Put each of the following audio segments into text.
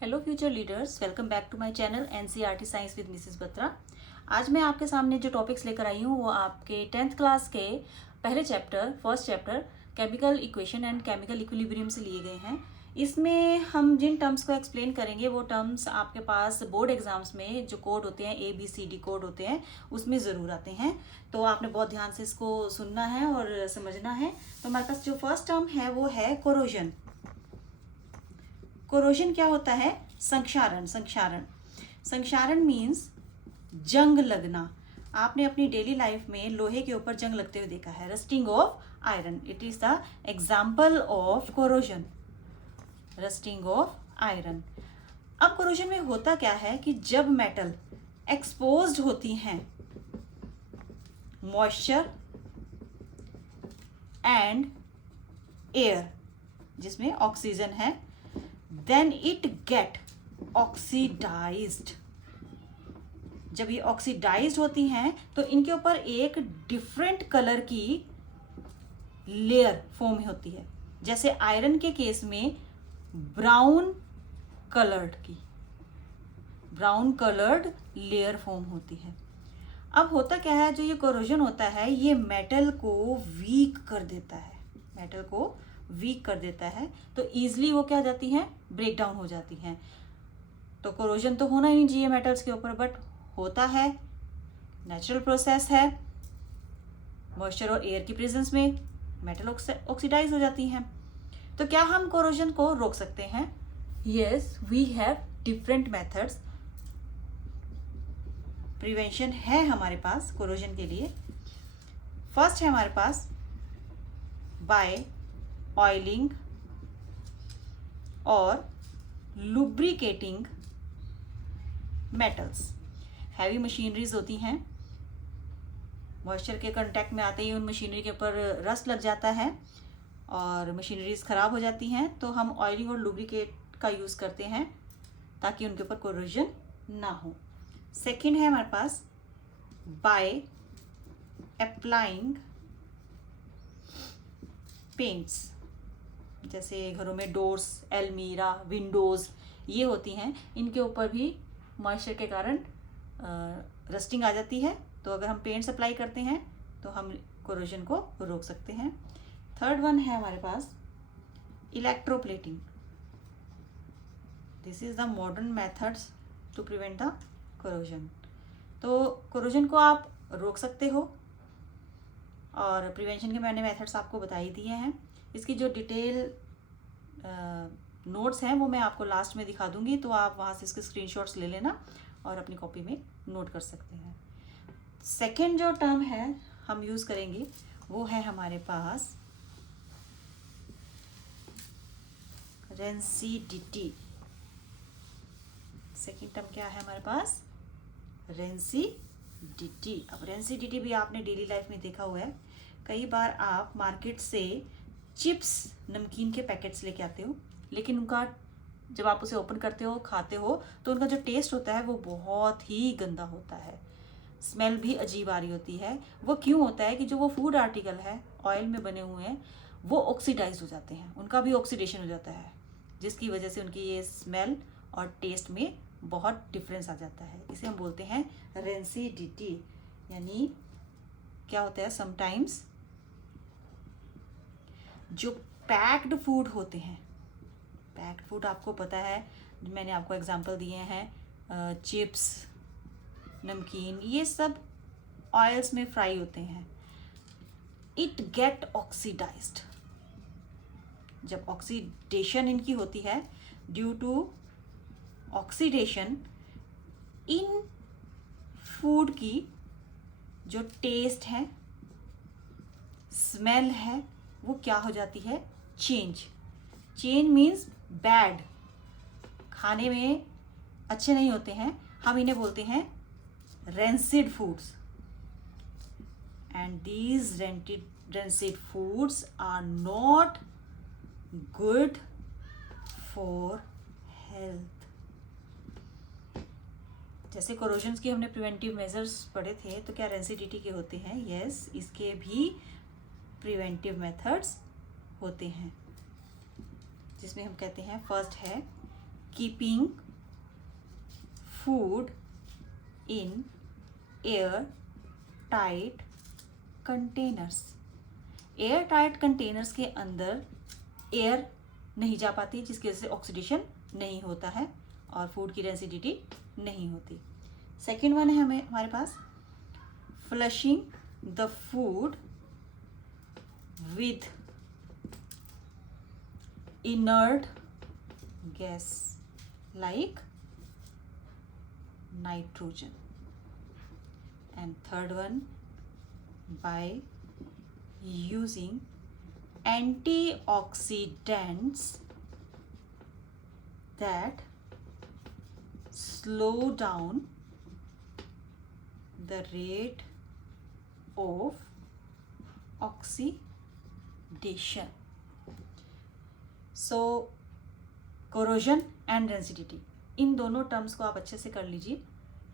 Hello future leaders, welcome back to my channel NCERT science with Mrs Batra. आज मैं आपके सामने जो टॉपिक्स लेकर आई हूँ वो आपके 10th क्लास के first chapter chemical equation and chemical equilibrium से लिए गए हैं। इसमें हम जिन टर्म्स को एक्सप्लेन करेंगे वो टर्म्स आपके पास बोर्ड एग्जाम्स में जो कोड होते हैं ABCD कोड होते हैं उसमें ज़रूर आते हैं। तो आपने बहुत ध्यान से इसको सुनना है और समझना है। तो हमारे पास जो फर्स्ट टर्म है वो है कोरोजन। कोरोजन क्या होता है? संक्षारण मीन्स जंग लगना। आपने अपनी डेली लाइफ में लोहे के ऊपर जंग लगते हुए देखा है, rusting of iron. It is the example of corrosion, rusting of iron. अब कोरोजन में होता क्या है कि जब मेटल एक्सपोज्ड होती हैं मॉइस्चर एंड एयर जिसमें ऑक्सीजन है, then it get oxidized। जब ये ऑक्सीडाइज्ड होती हैं तो इनके ऊपर एक डिफरेंट कलर की लेयर फॉर्म होती है। जैसे आयरन के केस में ब्राउन कलर्ड लेयर फॉर्म होती है। अब होता क्या है, जो ये कोरोजन होता है ये मेटल को वीक कर देता है, तो ईजिली वो क्या हो जाती हैं, ब्रेक डाउन हो जाती हैं। तो कोरोजन तो होना ही नहीं चाहिए मेटल्स के ऊपर, बट होता है, नेचुरल प्रोसेस है। मॉइस्चर और एयर की प्रेजेंस में मेटल ऑक्सीडाइज हो जाती हैं। तो क्या हम कोरोजन को रोक सकते हैं? Yes, we have different methods. Prevention है हमारे पास कोरोजन के लिए। फर्स्ट है हमारे पास बाय ऑयलिंग और लुब्रिकेटिंग मेटल्स। हैवी मशीनरीज होती हैं, मॉइस्चर के कांटेक्ट में आते ही उन मशीनरी के ऊपर रस्ट लग जाता है और मशीनरीज ख़राब हो जाती हैं। तो हम ऑयलिंग और लुब्रिकेट का यूज़ करते हैं ताकि उनके ऊपर कोरोजन ना हो। सेकंड है हमारे पास बाय अप्लाइंग पेंट्स। जैसे घरों में डोर्स, अलमीरा, विंडोज़ ये होती हैं, इनके ऊपर भी मॉइस्चर के कारण रस्टिंग आ जाती है। तो अगर हम पेंट्स अप्लाई करते हैं तो हम कोरोजन को रोक सकते हैं। थर्ड वन है हमारे पास electroplating. This is the modern methods to prevent the corrosion. तो कोरोजन को आप रोक सकते हो और प्रिवेंशन के मैंने मेथड्स आपको बता ही दिए हैं। इसकी जो डिटेल नोट्स हैं वो मैं आपको लास्ट में दिखा दूंगी, तो आप वहाँ से इसके स्क्रीनशॉट्स ले लेना और अपनी कॉपी में नोट कर सकते हैं। सेकेंड जो टर्म है हम यूज़ करेंगे वो है हमारे पास रेंसिडिटी। सेकेंड टर्म क्या है हमारे पास? रेंसिडिटी। अब रेंसिडिटी भी आपने डेली लाइफ में देखा हुआ है। कई बार आप मार्केट से चिप्स, नमकीन के पैकेट्स लेके आते हो, लेकिन उनका जब आप उसे ओपन करते हो, खाते हो, तो उनका जो टेस्ट होता है वो बहुत ही गंदा होता है। स्मेल भी अजीब आ रही होती है। वो क्यों होता है कि जो वो फूड आर्टिकल है, ऑयल में बने हुए हैं, वो ऑक्सीडाइज हो जाते हैं, उनका भी ऑक्सीडेशन हो जाता है, जिसकी वजह से उनकी ये स्मेल और टेस्ट में बहुत डिफरेंस आ जाता है। इसे हम बोलते हैं रेंसिडिटी। यानी क्या होता है, समटाइम्स जो पैक्ड फूड होते हैं, पैक्ड फूड आपको पता है, मैंने आपको एग्जांपल दिए हैं, चिप्स, नमकीन, ये सब ऑयल्स में फ्राई होते हैं। It get oxidised. जब ऑक्सीडेशन इनकी होती है, due to oxidation in food की जो टेस्ट है, स्मेल है, वो क्या हो जाती है, चेंज मीन्स बैड, खाने में अच्छे नहीं होते हैं। हम इन्हें बोलते हैं rancid foods. And these rancid foods are not good for health. जैसे कोरोजन्स की हमने प्रिवेंटिव मेजर्स पढ़े थे, तो क्या रेंसिडिटी के होते हैं? यस, इसके भी प्रिवेंटिव मेथड्स होते हैं, जिसमें हम कहते हैं फर्स्ट है keeping food in air tight containers. Air tight containers के अंदर एयर नहीं जा पाती, जिसकी वजह से ऑक्सीडेशन नहीं होता है और फूड की डेंसिटी नहीं होती. सेकेंड वन है हमारे पास flushing the food with inert gas like nitrogen. And third one, by using antioxidants that slow down the rate of oxidation. So corrosion and density, इन दोनों टर्म्स को आप अच्छे से कर लीजिए.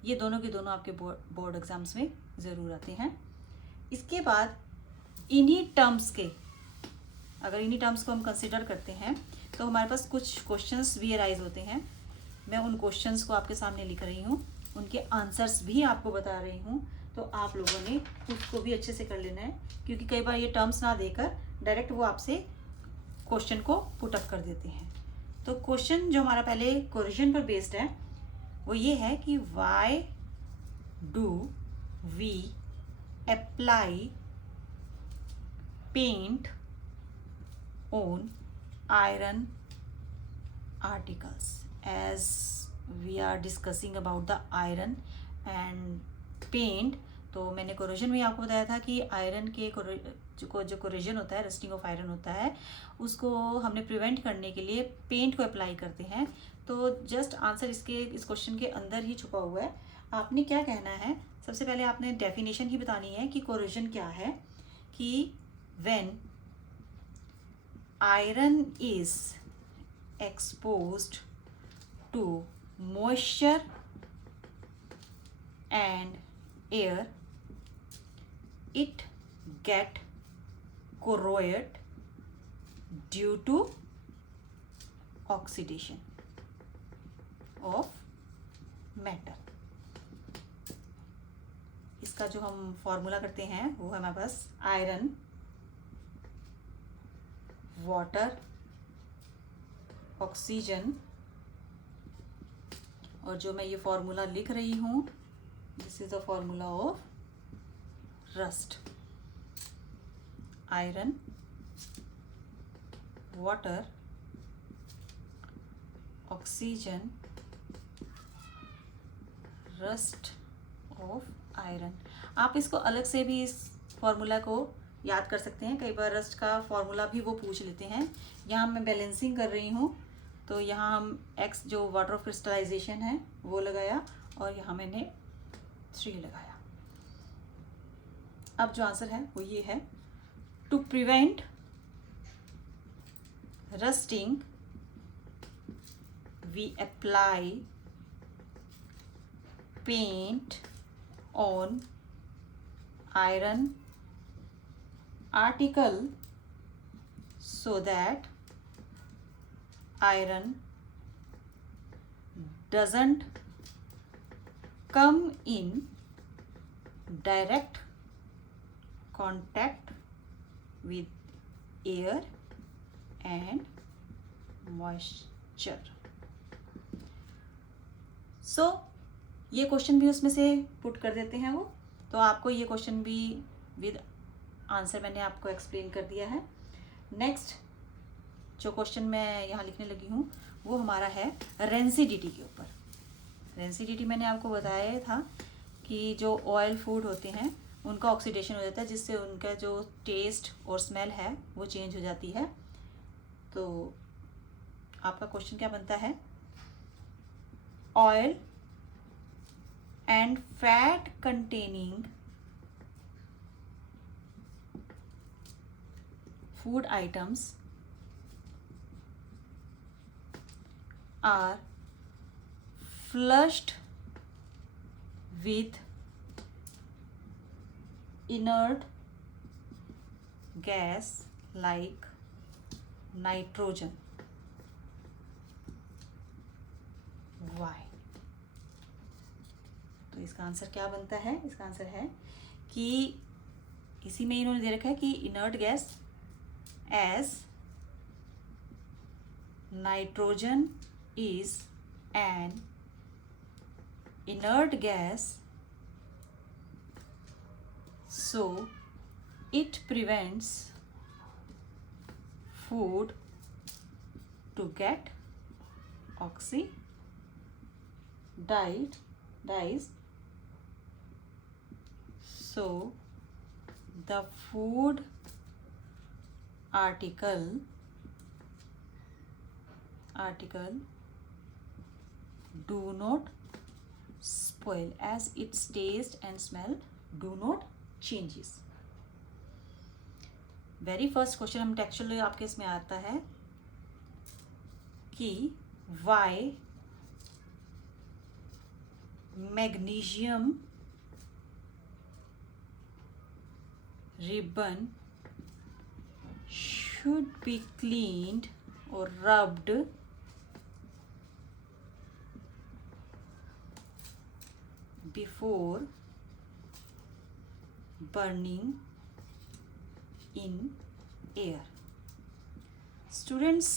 ये दोनों के दोनों आपके बोर्ड एग्जाम्स में ज़रूर आते हैं. इसके बाद इन्हीं टर्म्स के, अगर इन्हीं टर्म्स को हम कंसिडर करते हैं तो हमारे पास कुछ क्वेश्चंस भी अराइज होते हैं. मैं उन क्वेश्चंस को आपके सामने लिख रही हूँ, उनके आंसर्स भी आपको बता रही हूँ, तो आप लोगों ने उसको भी अच्छे से कर लेना है, क्योंकि कई बार ये टर्म्स ना देकर डायरेक्ट वो आपसे क्वेश्चन को पुट अप कर देते हैं. तो क्वेश्चन जो हमारा पहले कोरिजन पर बेस्ड है वो ये है कि why do we apply paint on iron articles. As we are discussing about the iron and paint, तो मैंने कोरोजन में आपको बताया था कि आयरन के जो कोरोजन होता है, रस्टिंग ऑफ आयरन होता है, उसको हमने प्रिवेंट करने के लिए पेंट को अप्लाई करते हैं. तो जस्ट आंसर इस क्वेश्चन के अंदर ही छुपा हुआ है. आपने क्या कहना है, सबसे पहले आपने डेफिनेशन ही बतानी है कि कोरोजन क्या है. कि when iron is exposed to moisture and air, it get corroded due to oxidation of metal. इसका जो हम फॉर्मूला करते हैं वो है हमारे पास आयरन, वाटर, ऑक्सीजन, और जो मैं ये फॉर्मूला लिख रही हूँ, this is the formula of rust. Iron, water, oxygen, rust of iron. आप इसको अलग से भी इस फॉर्मूला को याद कर सकते हैं. कई बार रस्ट का फॉर्मूला भी वो पूछ लेते हैं. यहाँ मैं बैलेंसिंग कर रही हूँ, तो यहाँ हम x जो वाटर ऑफ क्रिस्टलाइजेशन है वो लगाया और यहाँ मैंने 3 लगाया. अब जो आंसर है वो ये है, to prevent rusting we apply paint on iron article so that iron doesn't come in direct contact with air and moisture. So ये क्वेश्चन भी उसमें से पुट कर देते हैं वो, तो आपको ये क्वेश्चन भी विद आंसर मैंने आपको एक्सप्लेन कर दिया है. नेक्स्ट जो क्वेश्चन मैं यहाँ लिखने लगी हूँ वो हमारा है रेंसिडिटी के ऊपर. रेंसिडिटी मैंने आपको बताया था कि जो ऑयल फूड होते हैं उनका ऑक्सीडेशन हो जाता है, जिससे उनका जो टेस्ट और स्मेल है वो चेंज हो जाती है. तो आपका क्वेश्चन क्या बनता है, oil and fat containing food items are flushed with inert gas like nitrogen. Why. तो इसका आंसर क्या बनता है? इसका आंसर है कि इसी में इन्होंने दे रखा है कि inert gas as nitrogen is an inert gas, so it prevents food to get oxidized, so the food article do not spoil as its taste and smell do not changes. Very first question हम textually आपके इसमें आता है कि why magnesium ribbon should be cleaned or rubbed before burning in air. Students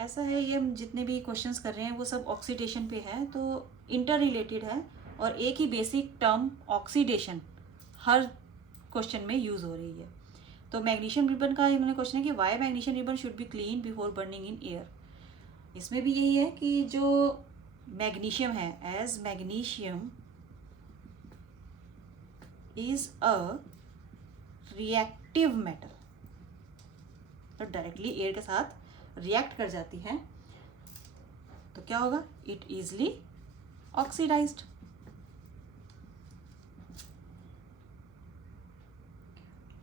ऐसा है, ये हम जितने भी क्वेश्चंस कर रहे हैं वो सब ऑक्सीडेशन पे है, तो इंटर रिलेटेड है और एक ही बेसिक टर्म ऑक्सीडेशन हर क्वेश्चन में यूज़ हो रही है। तो मैग्नीशियम रिबन का इन्होंने क्वेश्चन है कि why magnesium ribbon should be clean before burning in air. इसमें भी यही है कि जो मैग्नीशियम है, as magnesium is a reactive metal, तो डायरेक्टली एयर के साथ रिएक्ट कर जाती है, तो क्या होगा? It easily oxidised.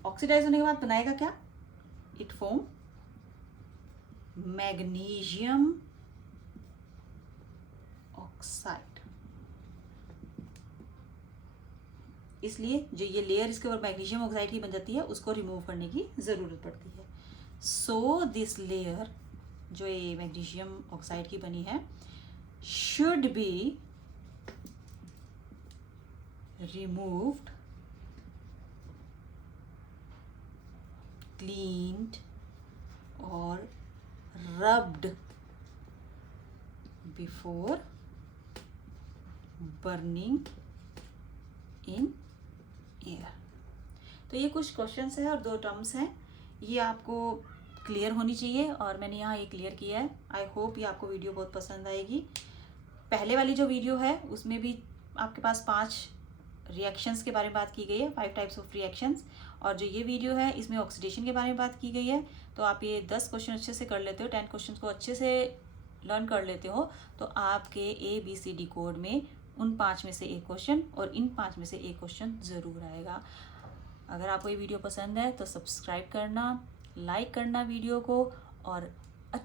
ऑक्सीडाइज होने के बाद बनाएगा क्या? It form magnesium oxide. इसलिए जो ये लेयर इसके ऊपर मैग्नीशियम ऑक्साइड की बन जाती है उसको रिमूव करने की ज़रूरत पड़ती है। सो दिस लेयर जो ये मैग्नीशियम ऑक्साइड की बनी है should be removed, cleaned or rubbed before burning in air। तो ये कुछ क्वेश्चंस हैं और 2 टर्म्स हैं, ये आपको क्लियर होनी चाहिए और मैंने यहाँ ये क्लियर किया है। आई होप ये आपको वीडियो बहुत पसंद आएगी। पहले वाली जो वीडियो है उसमें भी आपके पास 5 रिएक्शंस के बारे में बात की गई है, 5 टाइप्स ऑफ रिएक्शंस, और जो ये वीडियो है इसमें ऑक्सीडेशन के बारे में बात की गई है। तो आप ये 10 क्वेश्चन अच्छे से कर लेते हो, 10 क्वेश्चन को अच्छे से लर्न कर लेते हो, तो आपके ABCD कोड में उन 5 में से एक क्वेश्चन और इन 5 में से एक क्वेश्चन ज़रूर आएगा। अगर आपको ये वीडियो पसंद है तो सब्सक्राइब करना, लाइक करना वीडियो को, और